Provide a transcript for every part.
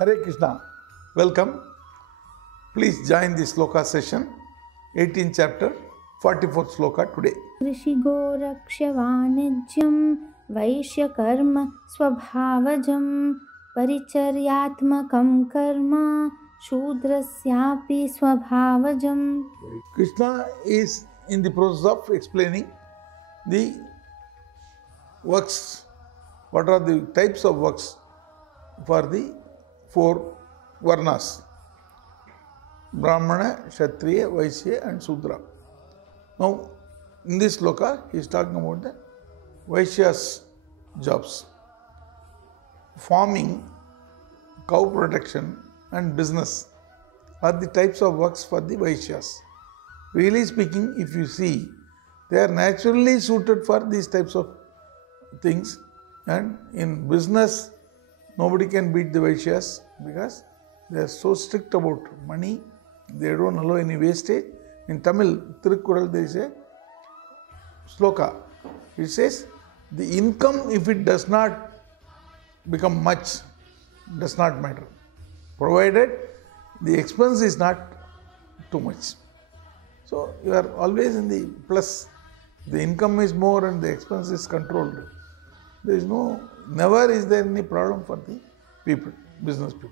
Hare Krishna. Welcome. Please join the sloka session. 18th chapter, 44th sloka today. कृषिगो रक्ष्य वाणिज्यं वैश्यकर्म स्वभावजं परिचर्यात्मकं कर्म शूद्रस्यापि स्वभावजम्. Krishna is in the process of explaining the works. What are the types of works for the four varnas? Brahmana, Kshatriya, Vaishya and Sudra. Now, in this sloka, he is talking about the Vaishya's jobs. Farming, cow protection and business are the types of works for the Vaishyas. Really speaking, if you see, they are naturally suited for these types of things, and in business, nobody can beat the Vaishyas because they are so strict about money, they don't allow any wastage. In Tamil, Tirukkural, there is a sloka. It says, the income, if it does not become much, does not matter, provided the expense is not too much. So, you are always in the plus. The income is more and the expense is controlled. There is never is there any problem for the people, business people.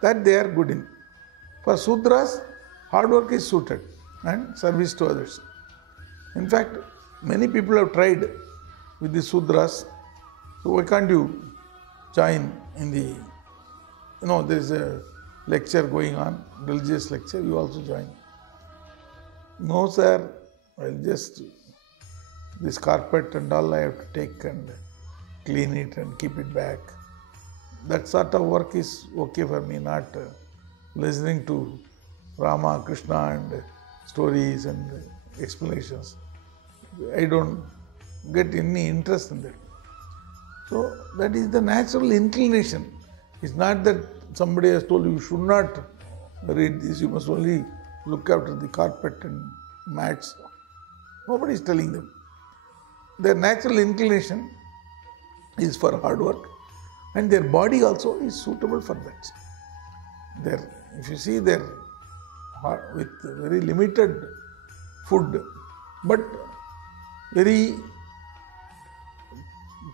That they are good in. For Sudras, hard work is suited and service to others. In fact, many people have tried with the Sudras. So why can't you join in the, there is a lecture going on, religious lecture, you also join. No sir, I'll just, this carpet and all I have to take and clean it and keep it back. That sort of work is okay for me, not listening to Rama, Krishna and stories and explanations. I don't get any interest in that. So that is the natural inclination. It's not that somebody has told you should not read this, you must only look after the carpet and mats. Nobody is telling them. Their natural inclination is for hard work, and their body also is suitable for that. If you see their with very limited food, but very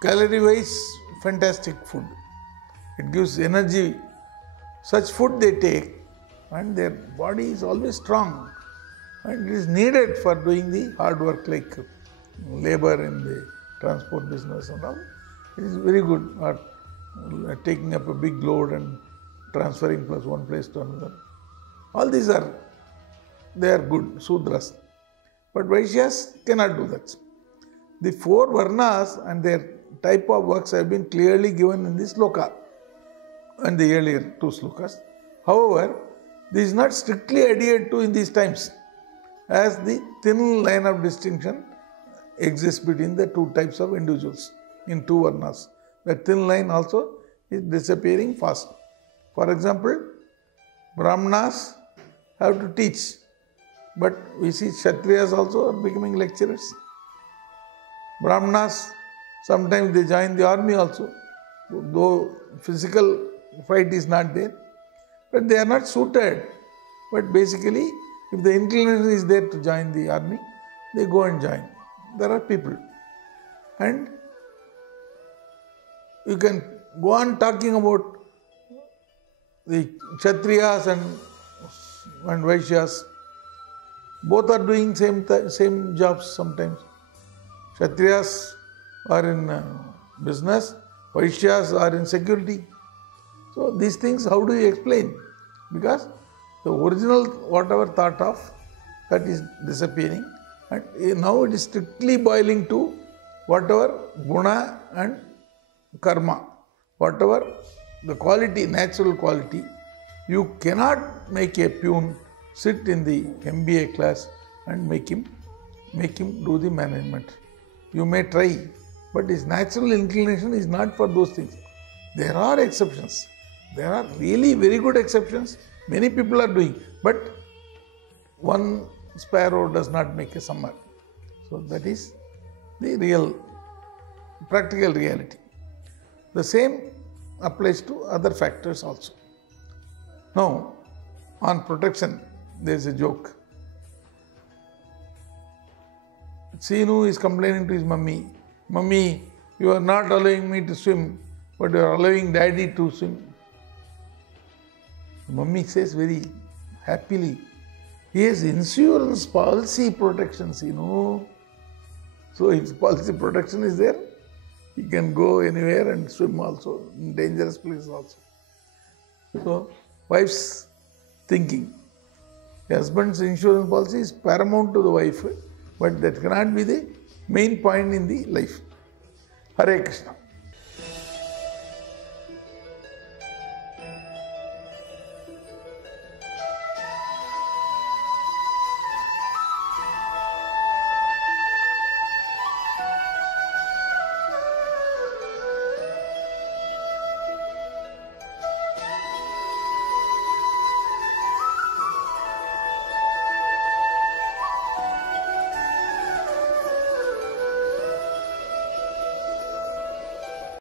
calorie-wise fantastic food. It gives energy. Such food they take, and their body is always strong, and it is needed for doing the hard work like labor in the transport business and all. It is very good, or taking up a big load and transferring from one place to another. All these they are good, Sudras. But Vaishyas cannot do that. The four Varnas and their type of works have been clearly given in this sloka and the earlier two slokas. However, this is not strictly adhered to in these times, as the thin line of distinction exists between the two types of individuals in two Varnas. The thin line also is disappearing fast. For example, Brahmanas have to teach, but we see Kshatriyas also are becoming lecturers. Brahmanas, sometimes they join the army also, though physical fight is not there, but they are not suited. But basically, if the inclination is there to join the army, they go and join. There are people. And you can go on talking about the Kshatriyas and Vaishyas. Both are doing same jobs sometimes. Kshatriyas are in business, Vaishyas are in security. So these things, how do you explain? Because the original whatever thought of, that is disappearing, and now it is strictly boiling to whatever guna and karma, whatever the quality, natural quality. You cannot make a peon sit in the MBA class and make him do the management. You may try, but his natural inclination is not for those things. There are exceptions. There are really very good exceptions. Many people are doing, but one sparrow does not make a summer. So that is the real, practical reality. The same applies to other factors also. Now, on protection, there is a joke. Seenu is complaining to his mummy, "Mummy, you are not allowing me to swim, but you are allowing daddy to swim." The mummy says very happily, "He has insurance policy protection, Seenu. So if policy protection is there, he can go anywhere and swim also, in dangerous places also." So, wife's thinking. The husband's insurance policy is paramount to the wife, but that cannot be the main point in the life. Hare Krishna.